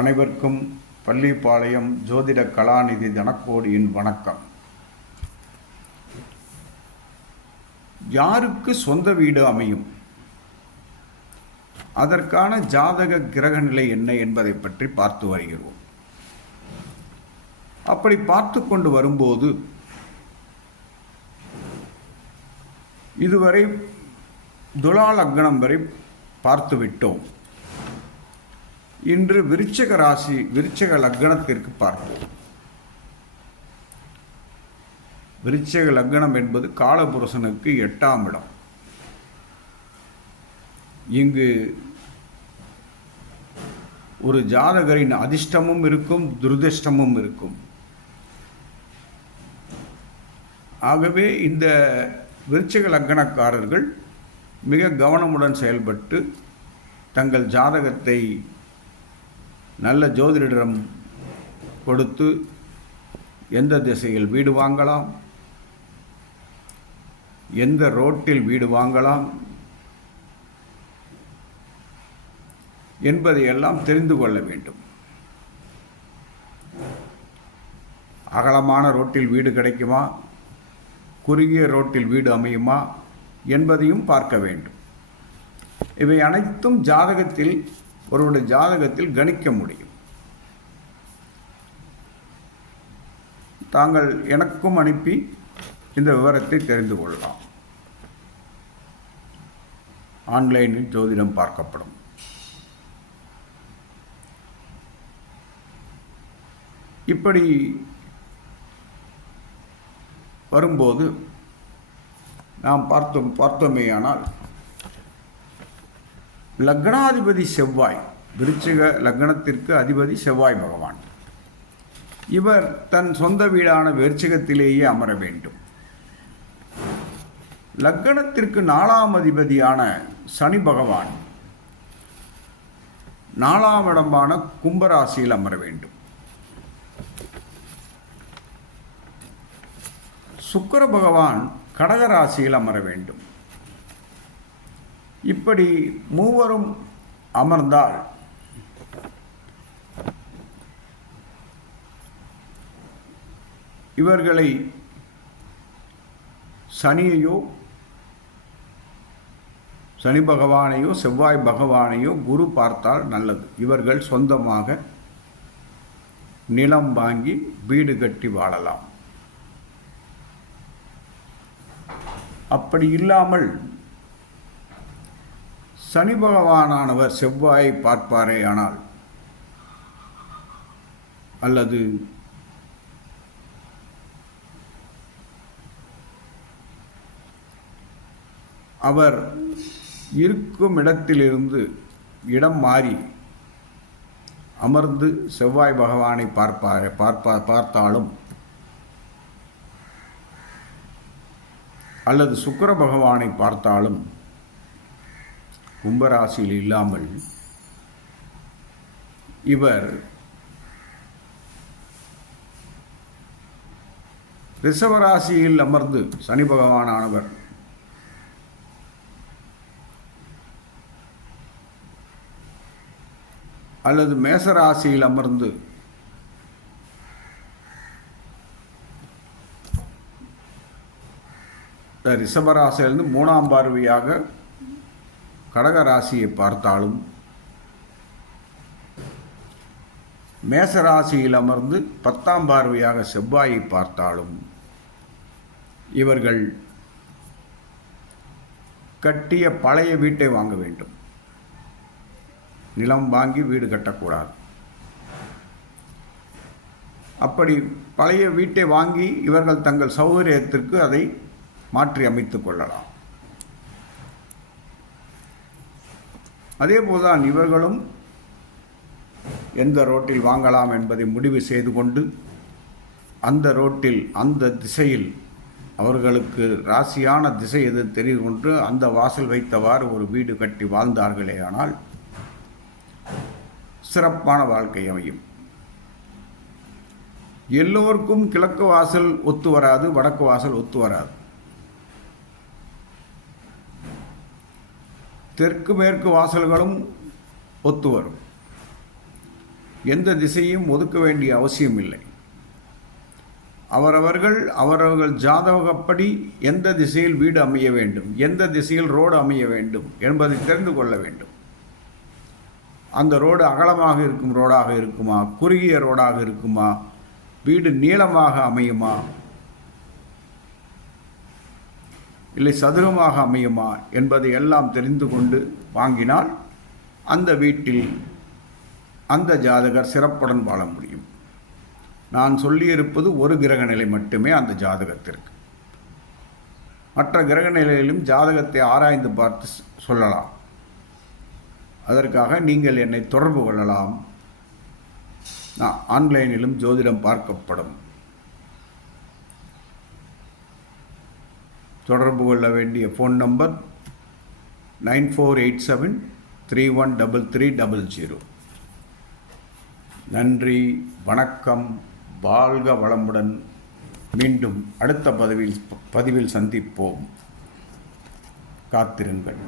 அனைவருக்கும் பள்ளிப்பாளையம் ஜோதிட கலாநிதி தனக்கோடியின் வணக்கம். யாருக்கு சொந்த வீடு அமையும்? அதற்கான ஜாதக கிரக நிலை என்ன என்பதை பற்றி பார்த்து வருகிறோம். அப்படி பார்த்து கொண்டு வரும்போது இதுவரை துலா லக்னம் வரை பார்த்து விட்டோம் இன்று விருச்சக ராசி விருச்சக லக்னத்திற்கு பார்ப்போம். விருச்சக லக்னம் என்பது காலபுருஷனுக்கு எட்டாம் இடம். இங்கு ஒரு ஜாதகரின் அதிர்ஷ்டமும் இருக்கும் துரதிர்ஷ்டமும் இருக்கும். ஆகவே இந்த விருச்சக லக்கணக்காரர்கள் மிக கவனமுடன் செயல்பட்டு தங்கள் ஜாதகத்தை நல்ல ஜோதிடரிடம் கொடுத்து எந்த திசையில் வீடு வாங்கலாம்? எந்த ரோட்டில் வீடு வாங்கலாம்? என்பதையெல்லாம் தெரிந்து கொள்ள வேண்டும். அகலமான ரோட்டில் வீடு கிடைக்குமா? குறுகிய ரோட்டில் வீடு அமையுமா? என்பதையும் பார்க்க வேண்டும். இவை அனைத்தும் ஜாதகத்தில் ஒருவருடைய ஜாதகத்தில் கணிக்க முடியும். தாங்கள் எனக்கும் அனுப்பி இந்த விவரத்தை தெரிந்து கொள்ளலாம். ஆன்லைனில் ஜோதிடம் பார்க்கப்படும். இப்படி வரும்போது நாம் பார்த்தோம் பார்த்தோமேயானால் லக்னாதிபதி செவ்வாய் விருச்சிக லக்னத்திற்கு அதிபதி செவ்வாய் பகவான். இவர் தன் சொந்த வீடான விருச்சிகத்திலேயே அமர வேண்டும். லக்னத்திற்கு நாலாம் அதிபதியான சனி பகவான் நாலாம் இடமான கும்பராசியில் அமர வேண்டும். சுக்கர பகவான் கடகராசியில் அமர வேண்டும். இப்படி மூவரும் அமர்ந்தால் இவர்களை சனியையோ சனி பகவானையோ செவ்வாய் பகவானையோ குரு பார்த்தால் நல்லது. இவர்கள் சொந்தமாக நிலம் வாங்கி வீடு கட்டி வாழலாம். அப்படி இல்லாமல் சனி பகவானானவர் செவ்வாயை பார்ப்பாரே ஆனால் அல்லது அவர் இருக்கும் இடத்திலிருந்து இடம் மாறி அமர்ந்து செவ்வாய் பகவானை பார்ப்பார் பார்ப்பா பார்த்தாலும் அல்லது சுக்கர பகவானை பார்த்தாலும் கும்பராசியில் இல்லாமல் இவர் ரிஷவராசியில் அமர்ந்து சனி பகவானானவர் அல்லது மேசராசியில் அமர்ந்து ரிஷபராசியிலிருந்து மூணாம் பார்வையாக கடக ராசியை பார்த்தாலும் மேசராசியில் அமர்ந்து பத்தாம் பார்வையாக செவ்வாயை பார்த்தாலும் இவர்கள் கட்டிய பழைய வீட்டை வாங்க வேண்டும். நிலம் வாங்கி வீடு கட்டக்கூடாது. அப்படி பழைய வீட்டை வாங்கி இவர்கள் தங்கள் சௌகரியத்திற்கு அதை மாற்றி அமைத்து கொள்ளலாம். அதேபோல்தான் இவர்களும் எந்த ரோட்டில் வாங்கலாம் என்பதை முடிவு செய்து கொண்டு அந்த ரோட்டில் அந்த திசையில் அவர்களுக்கு ராசியான திசை எது தெரிந்து கொண்டு அந்த வாசல் வைத்தவாறு ஒரு வீடு கட்டி வாழ்ந்தார்களே ஆனால் சிறப்பான வாழ்க்கை அமையும். எல்லோருக்கும் கிழக்கு வாசல் ஒத்து வராது வடக்கு வாசல் ஒத்து வராது. தெற்கு மேற்கு வாசல்களும் ஒத்து வரும். எந்த திசையும் ஒதுக்க வேண்டிய அவசியம் இல்லை. அவரவர்கள் அவரவர்கள் ஜாதகப்படி எந்த திசையில் வீடு அமைய வேண்டும் எந்த திசையில் ரோடு அமைய வேண்டும் என்பதை தெரிந்து கொள்ள வேண்டும். அந்த ரோடு அகலமாக இருக்கும் ரோடாக இருக்குமா? குறுகிய ரோடாக இருக்குமா? வீடு நீளமாக அமையுமா? இல்லை சதுரமாக அமையுமா என்பதை எல்லாம் தெரிந்து கொண்டு வாங்கினால் அந்த வீட்டில் அந்த ஜாதகர் சிறப்புடன் வாழ முடியும். நான் சொல்லியிருப்பது ஒரு கிரக நிலை மட்டுமே அந்த ஜாதகத்திற்கு. மற்ற கிரக நிலையிலும் ஜாதகத்தை ஆராய்ந்து பார்த்து சொல்லலாம். அதற்காக நீங்கள் என்னை தொடர்பு கொள்ளலாம். நான் ஆன்லைனிலும் ஜோதிடம் பார்க்கப்படும். தொடர்பு கொள்ள வேண்டிய phone number nine four eight seven three one double three double zero. நன்றி வணக்கம் வாழ்க வளமுடன் மீண்டும் அடுத்த பதிவில் பதிவில் சந்திப்போம். காத்திருங்கள்.